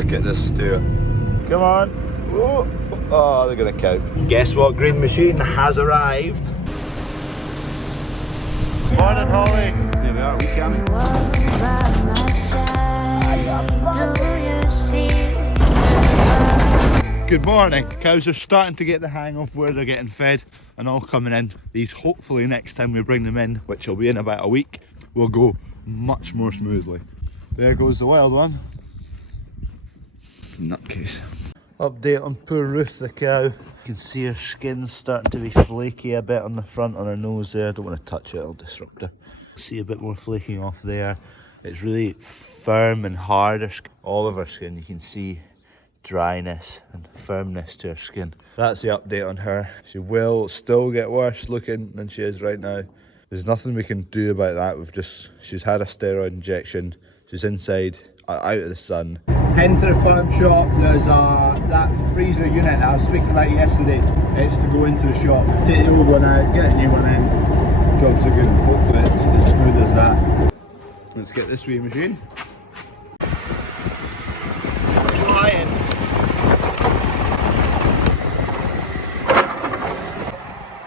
Look at this steer. Come on. Oh, oh, they're gonna cow. Guess what green machine has arrived? Morning, Holly. There we are, we coming. Good morning. Cows are starting to get the hang of where they're getting fed and all coming in. These hopefully next time we bring them in, which will be in about a week, will go much more smoothly. There goes the wild one. Nutcase. Update on poor Ruth the cow. You can see her skin's starting to be flaky a bit on the front on her nose there. I don't want to touch it, it'll disrupt her. See a bit more flaking off there. It's really firm and hard. All of her skin, you can see dryness and firmness to her skin. That's the update on her. She will still get worse looking than she is right now. There's nothing we can do about that. She's had a steroid injection. She's inside, out of the sun. Heading to the farm shop. There's that freezer unit that I was speaking about yesterday. It's to go into the shop. Take the old one out, get a new one in. Jobs are good. Hopefully it's as smooth as that. Let's get this wee machine. Flying.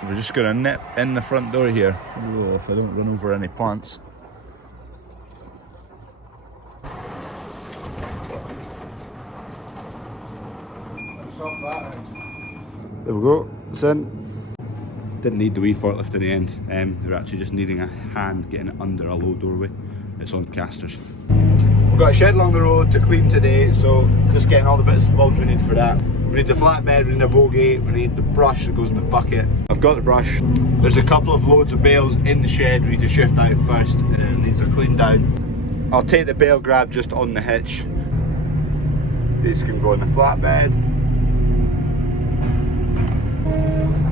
We're just going to nip in the front door here. Oh, if I don't run over any plants. There we go, it's in. Didn't need the wee forklift in the end. We're actually just needing a hand getting it under a low doorway. It's on casters. We've got a shed along the road to clean today, so just getting all the bits and bobs we need for that. We need the flatbed, we need a bogey, we need the brush that goes in the bucket. I've got the brush. There's a couple of loads of bales in the shed we need to shift out first, and it needs a clean down. I'll take the bale grab just on the hitch. These can go in the flatbed.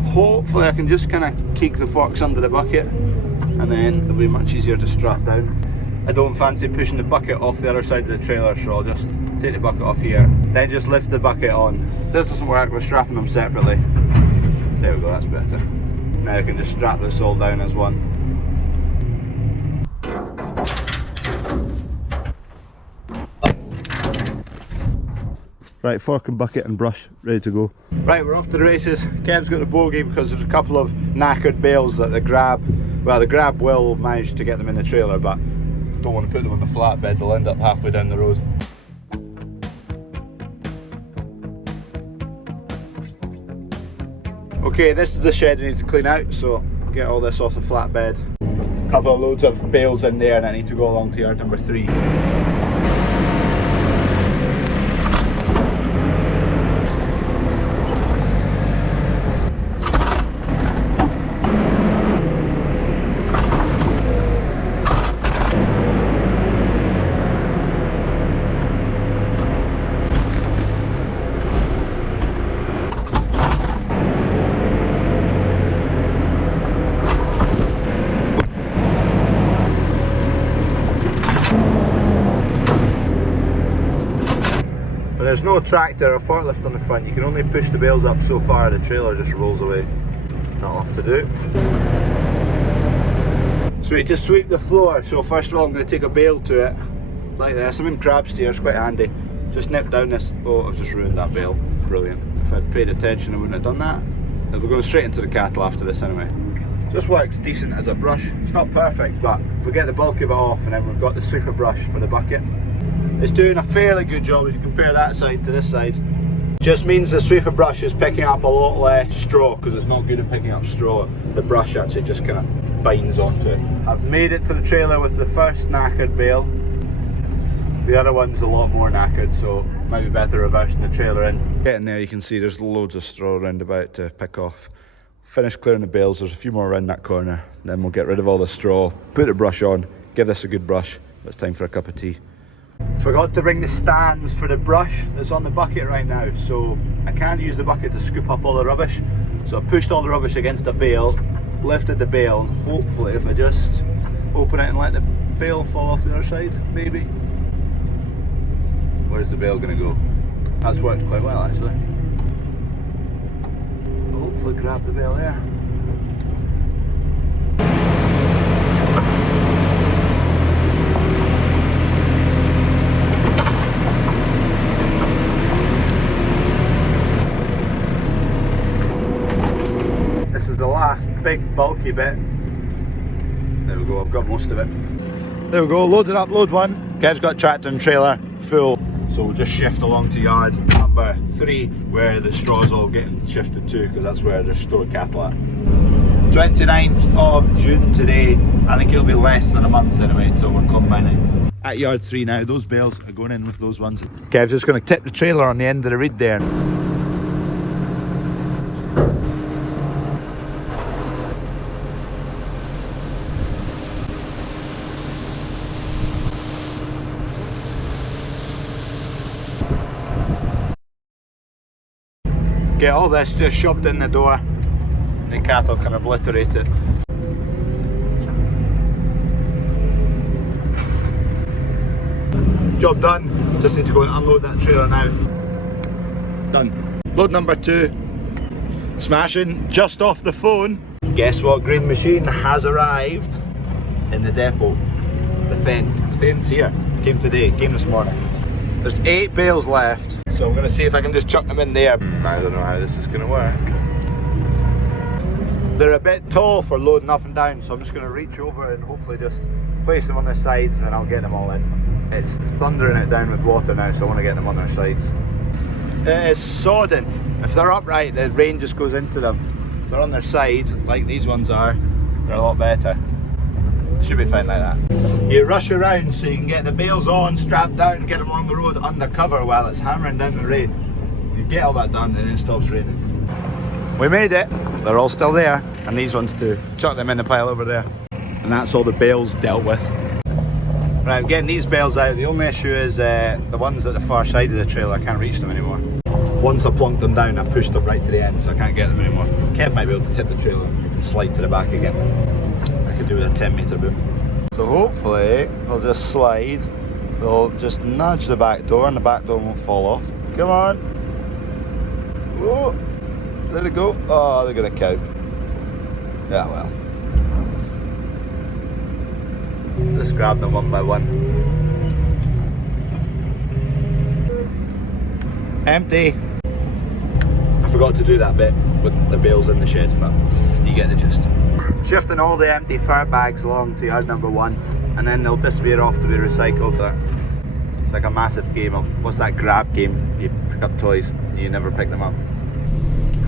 Hopefully I can just kind of keep the forks under the bucket, and then it'll be much easier to strap down. I don't fancy pushing the bucket off the other side of the trailer, so I'll just take the bucket off here, then just lift the bucket on. If this doesn't work, we're strapping them separately. There we go, that's better. Now I can just strap this all down as one. Right, fork and bucket and brush, ready to go. Right, we're off to the races. Kev's got the bogey because there's a couple of knackered bales that the grab will manage to get them in the trailer, but don't want to put them on the flatbed, they'll end up halfway down the road. Okay, this is the shed we need to clean out, so get all this off the flatbed. A couple of loads of bales in there and I need to go along to yard number 3. There's no tractor or forklift on the front, you can only push the bales up so far, the trailer just rolls away. Not off to do. Sweet, just sweep the floor. So first of all I'm going to take a bale to it, like this. I'm in crab steers, quite handy. Just nip down this. Oh, I've just ruined that bale. Brilliant. If I'd paid attention I wouldn't have done that. We're going straight into the cattle after this anyway. Just works decent as a brush. It's not perfect, but if we get the bulk of it off and then we've got the sweeper brush for the bucket, it's doing a fairly good job if you compare that side to this side. Just means the sweeper brush is picking up a lot less straw because it's not good at picking up straw. The brush actually just kind of binds onto it. I've made it to the trailer with the first knackered bale. The other one's a lot more knackered, so it might be better reversing the trailer in. Getting there, you can see there's loads of straw around about to pick off. Finish clearing the bales, there's a few more around that corner. Then we'll get rid of all the straw, put the brush on, give this a good brush. It's time for a cup of tea. Forgot to bring the stands for the brush that's on the bucket right now, so I can't use the bucket to scoop up all the rubbish. So I pushed all the rubbish against the bale, lifted the bale, and hopefully if I just open it and let the bale fall off the other side, maybe. Where's the bale going to go? That's worked quite well actually. I'll hopefully grab the bale there. big bulky bit. There we go, I've got most of it. There we go, loaded up load 1. Kev's got tractor and trailer full. So we'll just shift along to yard number 3 where the straw's all getting shifted to, because that's where there's stored cattle at. 29th of June today. I think it'll be less than a month anyway until we're combining. At yard 3 now, those bales are going in with those ones. Kev's just going to tip the trailer on the end of the reed there. Get all this just shoved in the door, and the cattle can obliterate it. Job done, just need to go and unload that trailer now. Done. Load number 2, smashing, just off the phone. Guess what grain machine has arrived in the depot? The Fendt. The Fendt's here, came today, came this morning. There's 8 bales left. So I'm going to see if I can just chuck them in there. I don't know how this is going to work. They're a bit tall for loading up and down, so I'm just going to reach over and hopefully just place them on their sides and then I'll get them all in. It's thundering it down with water now, so I want to get them on their sides. It is sodding. If they're upright, the rain just goes into them. If they're on their side, like these ones are, they're a lot better. It should be fine like that. You rush around so you can get the bales on, strapped down, get them along the road under cover while it's hammering down the rain. You get all that done and then it stops raining. We made it. They're all still there. And these ones too. Chuck them in the pile over there. And that's all the bales dealt with. Right, I'm getting these bales out. The only issue is the ones at the far side of the trailer. I can't reach them anymore. Once I plunked them down, I pushed them right to the end, so I can't get them anymore. Kev might be able to tip the trailer and slide to the back again. I could do with a 10-metre boom. So hopefully they'll just slide. They'll just nudge the back door and the back door won't fall off. Come on. Whoa. There they go. Oh, they're gonna cow. Yeah, well. Just grab them one by one. Empty. I forgot to do that bit with the bales in the shed, but you get the gist. Shifting all the empty fur bags along to yard number 1, and then they'll disappear off to be recycled. It's like a massive game of, what's that grab game? You pick up toys and you never pick them up.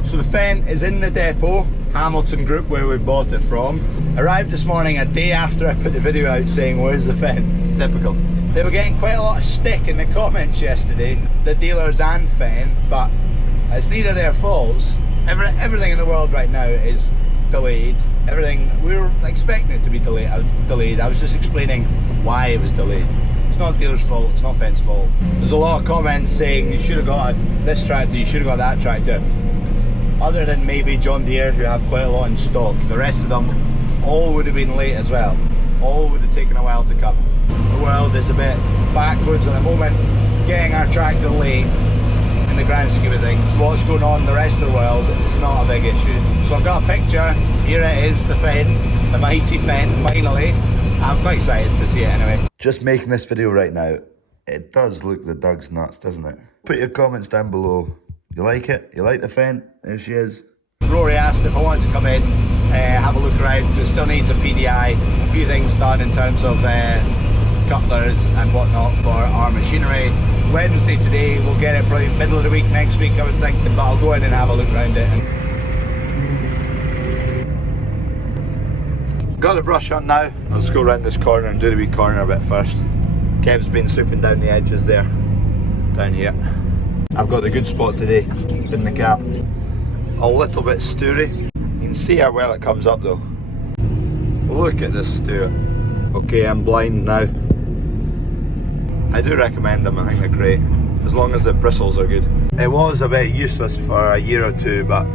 So the Fendt is in the depot, Hamilton Group, where we bought it from. Arrived this morning a day after I put the video out saying, where's the Fendt? Typical. They were getting quite a lot of stick in the comments yesterday, the dealers and Fendt, but it's neither their faults. Everything in the world right now is delayed. Everything, we were expecting it to be delayed. I was just explaining why it was delayed. It's not the dealer's fault, it's not Fendt's fault. There's a lot of comments saying you should have got this tractor, you should have got that tractor. Other than maybe John Deere, who have quite a lot in stock, the rest of them all would have been late as well. All would have taken a while to come. The world is a bit backwards at the moment, getting our tractor late in the grand scheme of things. What's going on in the rest of the world, it's not a big issue. So I've got a picture, here it is, the Fendt, the mighty Fendt, finally. I'm quite excited to see it anyway. Just making this video right now, it does look the dog's nuts, doesn't it? Put your comments down below. You like it? You like the Fendt? There she is. Rory asked if I wanted to come in, have a look around. It still needs a PDI, a few things done in terms of couplers and whatnot for our machinery. Wednesday today, we'll get it probably middle of the week next week, I would think, but I'll go in and have a look around it. Got the brush on now. Let's go around this corner and do the wee corner bit first. Kev's been sweeping down the edges there, down here. I've got the good spot today, in the cap. A little bit stewy. You can see how well it comes up though. Look at this stew. Okay, I'm blind now. I do recommend them, I think they're great. As long as the bristles are good. It was a bit useless for a year or two, but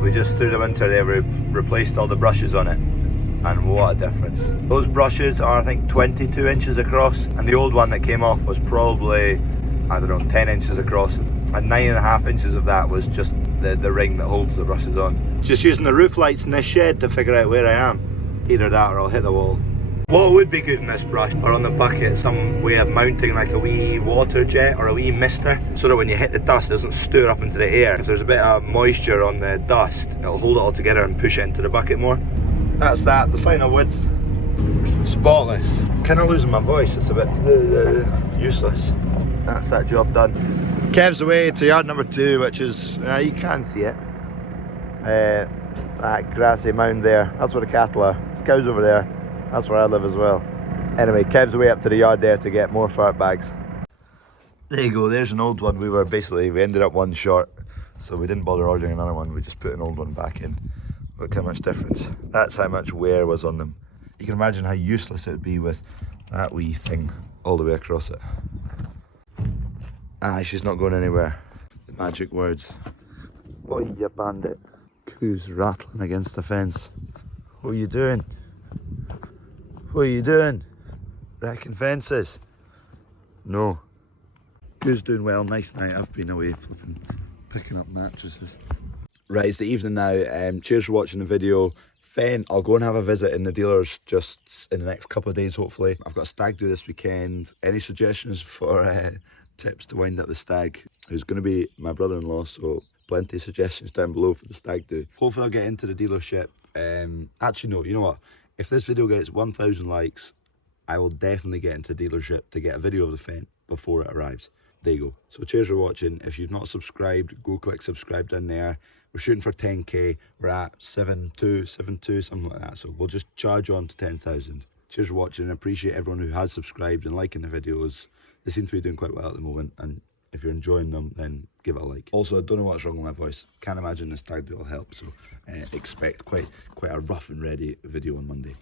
we just through the winter they replaced all the brushes on it. And what a difference. Those brushes are I think 22 inches across, and the old one that came off was probably, I don't know, 10 inches across, and 9.5 inches of that was just the ring that holds the brushes on. Just using the roof lights in this shed to figure out where I am. Either that or I'll hit the wall. What would be good in this brush, or on the bucket, some way of mounting like a wee water jet or a wee mister, so that when you hit the dust it doesn't stir up into the air. If there's a bit of moisture on the dust, it'll hold it all together and push it into the bucket more. That's that, the final width. Spotless. Kind of losing my voice, it's a bit useless. That's that job done. Kev's away to yard number 2, which is, you can see it. That grassy mound there, that's where the cattle are. There's cows over there, that's where I live as well. Anyway, Kev's away up to the yard there to get more fart bags. There you go, there's an old one. We ended up one short, so we didn't bother ordering another one, we just put an old one back in. Look how much difference. That's how much wear was on them. You can imagine how useless it would be with that wee thing all the way across it. Ah, she's not going anywhere. The magic words. Oi, you bandit. Who's rattling against the fence? What are you doing? What are you doing? Wrecking fences? No. Who's doing well? Nice night. I've been away flipping, picking up mattresses. Right, it's the evening now. Cheers for watching the video. Fendt, I'll go and have a visit in the dealers just in the next couple of days, hopefully. I've got a stag do this weekend. Any suggestions for tips to wind up the stag? Who's going to be my brother-in-law, so plenty of suggestions down below for the stag do. Hopefully I'll get into the dealership. Actually no, you know what? If this video gets 1,000 likes, I will definitely get into the dealership to get a video of the Fendt before it arrives. There you go. So cheers for watching. If you've not subscribed, go click subscribe down there. We're shooting for 10k. We're at 7.2, something like that. So we'll just charge on to 10,000. Cheers for watching. I appreciate everyone who has subscribed and liking the videos. They seem to be doing quite well at the moment, and if you're enjoying them, then give it a like. Also, I don't know what's wrong with my voice. Can't imagine this tag will help, so expect quite a rough and ready video on Monday.